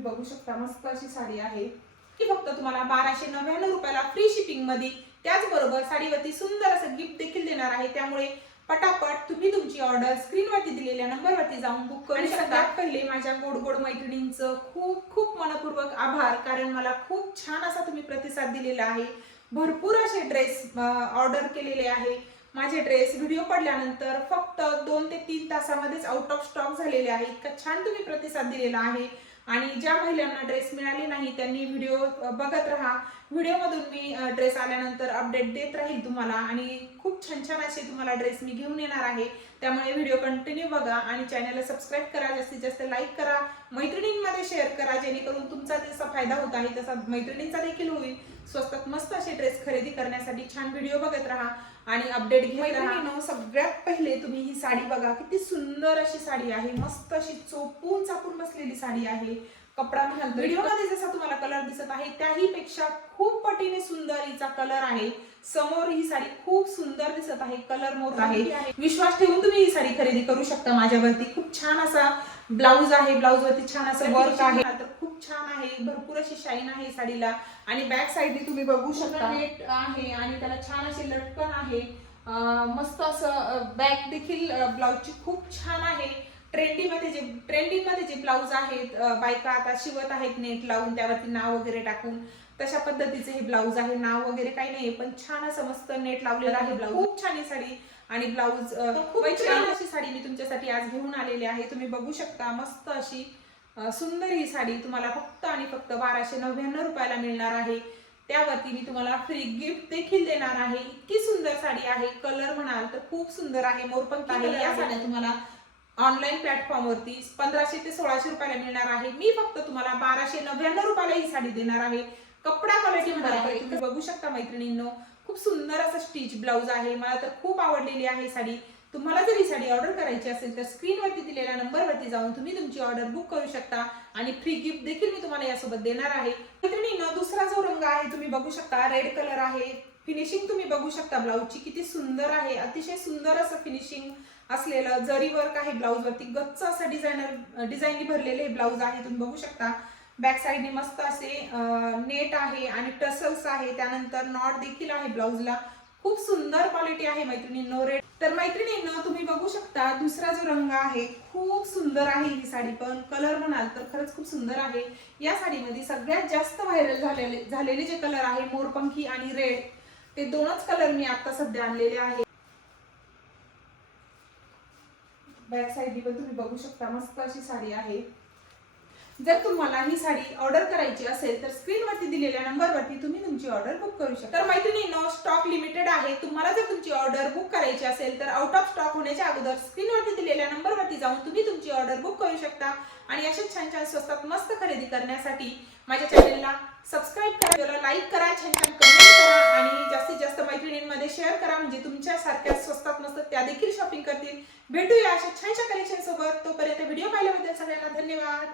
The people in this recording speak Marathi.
तुम्ही बघू शकता मस्त अशी साडी आहे. ही फक्त तुम्हाला बाराशे नव्याण्णव रुपयाला फ्री शिपिंगमध्ये त्याचबरोबर साडीवरती सुंदर असं गिफ्ट देखील देणार आहे. त्यामुळे पटापट तुम्ही तुमची ऑर्डर स्क्रीनवरती दिलेल्या नंबरवरती जाऊन बुक करू शकता. पहिले माझ्या गोड गोड मैत्रिणींचं खूप खूप मनपूर्वक आभार कारण मला खूप छान असा तुम्ही प्रतिसाद दिलेला आहे. भरपूर असे ड्रेस ऑर्डर केलेले आहे. माझे ड्रेस व्हिडिओ पडल्यानंतर फक्त दोन ते तीन तासामध्येच आउट ऑफ स्टॉक झालेले आहे. इतका छान तुम्ही प्रतिसाद दिलेला आहे. आणि ज्या महिलांना ड्रेस मिळाले नाही त्यांनी व्हिडिओ बघत राहा. व्हिडिओमधून मी ड्रेस आल्यानंतर अपडेट देत राहील तुम्हाला आणि खूप छान छान असे तुम्हाला ड्रेस मी घेऊन येणार आहे. त्यामुळे व्हिडिओ कंटिन्यू बघा आणि चॅनलला सबस्क्राईब करा जास्तीत जास्त लाईक करा मैत्रिणींमध्ये शेअर करा जेणेकरून तुमचा जसा फायदा होत आहे तसा मैत्रिणींचा देखील होईल. स्वस्तात मस्त असे ड्रेस खरेदी करण्यासाठी छान व्हिडिओ बघत राहा आणि अपडेट घेत राहा. सगळ्यात पहिले तुम्ही ही साडी बघा किती सुंदर अशी साडी आहे. मस्त अशी चोपून चापून बसलेली साडी आहे. कपडा म्हणाल व्हिडिओमध्ये जसा तुम्हाला कलर दिसत आहे त्याही पेक्षा खूप पटीने सुंदर हिचा कलर आहे. समोर ही साडी खूप सुंदर दिसत आहे कलर मोर आहे. विश्वास ठेवून तुम्ही ही साडी खरेदी करू शकता माझ्यावरती. खूप छान असा ब्लाऊज आहे ब्लाऊज वरती छान असं वर्क आहे. तर खूप छान आहे भरपूर अशी शाईन आहे साडीला. आणि बॅक साईडने तुम्ही बघू शकता. नेट आहे आणि त्याला छान असे लटकन आहे. मस्त असं बॅक देखील ब्लाऊजची खूप छान आहे. ट्रेंडी मध्ये जे ट्रेंडिंगमध्ये जे ब्लाऊज आहेत बायका आता शिवत आहेत नेट लावून त्यावरती नाव वगैरे टाकून तशा पद्धतीचे हे ब्लाऊज आहे. नाव वगैरे काही नाही पण छान असं मस्त नेट लावलेलं आहे ब्लाऊज. खूप छान ही साडी. आणि ब्लाऊज खूप छान. अशी साडी मी तुमच्यासाठी आज घेऊन आलेली आहे. तुम्ही बघू शकता मस्त अशी सुंदर ही साडी तुम्हाला फक्त आणि फक्त बाराशे नव्याण्णव रुपयाला मिळणार आहे. त्यावरती मी तुम्हाला फ्री गिफ्ट देखील देणार आहे. इतकी सुंदर साडी आहे. कलर म्हणाल तर खूप सुंदर आहे. मोरपंखी आहे. या साड्या तुम्हाला ऑनलाईन प्लॅटफॉर्मवरती पंधराशे ते सोळाशे रुपयाला मिळणार आहे. मी फक्त तुम्हाला बाराशे नव्याण्णव रुपयाला ही साडी देणार आहे. कपडा क्वालिटी तुम्ही बघू शकता मैत्रिणींनो खूप सुंदर असं स्टिच ब्लाऊज आहे. मला तर खूप आवडलेली आहे साडी. तुम्हाला जर ही साडी ऑर्डर करायची असेल तर स्क्रीनवरती दिलेल्या नंबरवरती जाऊन तुम्ही तुमची ऑर्डर बुक करू शकता आणि फ्री गिफ्ट देखील मी तुम्हाला यासोबत देणार आहे. मैत्रिणींनो दुसरा जो रंग आहे तुम्ही बघू शकता रेड कलर आहे. फिनिशिंग तुम्ही बघू शकता ब्लाऊजची किती सुंदर आहे अतिशय सुंदर असं फिनिशिंग असलेलं जरी वर्क आहे ब्लाऊज वरती गच्च असं डिझायनर डिझाईननी भरलेले हे ब्लाऊज आहे तुम्ही बघू शकता. बॅक साईडने मस्त असे नेट आहे आणि टसल्स आहे त्यानंतर नॉट देखील आहे ब्लाऊजला खूप सुंदर क्वालिटी आहे मैत्रिणींनो रेड तर मैत्रिणींनो तुम्ही बघू शकता दुसरा जो रंग आहे खूप सुंदर आहे ही साडी पण. कलर म्हणाल तर खरंच खूप सुंदर आहे. या साडीमध्ये सगळ्यात जास्त व्हायरल झालेले झालेले जे कलर आहे मोरपंखी आणि रेड ते दोनच कलर मी आता सध्या आणलेले आहे बॅक साईडनी पण तुम्ही बघू शकता मस्त अशी साडी आहे. जर तुम्हाला ही साडी ऑर्डर करायची असेल तर स्क्रीनवरती दिलेल्या नंबरवरती तुम्ही तुमची ऑर्डर बुक करू शकता. तर मैत्रिणींनो स्टॉक लिमिटेड आहे. तुम्हाला जर तुमची ऑर्डर बुक करायची असेल तर आउट ऑफ स्टॉक होण्याच्या अगोदर स्क्रीनवरती दिलेल्या नंबरवरती जाऊन तुम्ही तुमची ऑर्डर बुक करू शकता. आणि अशा छान छान स्वस्तात मस्त खरेदी करण्यासाठी माझ्या चॅनलला सबस्क्राईब करा. लाईक करा छान छान कमेंट करा आणि जास्तीत जास्त मैत्रिणींमध्ये शेअर करा. म्हणजे तुमच्यासारख्या स्वस्तात मस्त त्या देखील शॉपिंग करतील. भेटूया अशा छानशा कलेक्शन सोबत. तोपर्यंत व्हिडिओ पाहिल्याबद्दल सगळ्यांना धन्यवाद.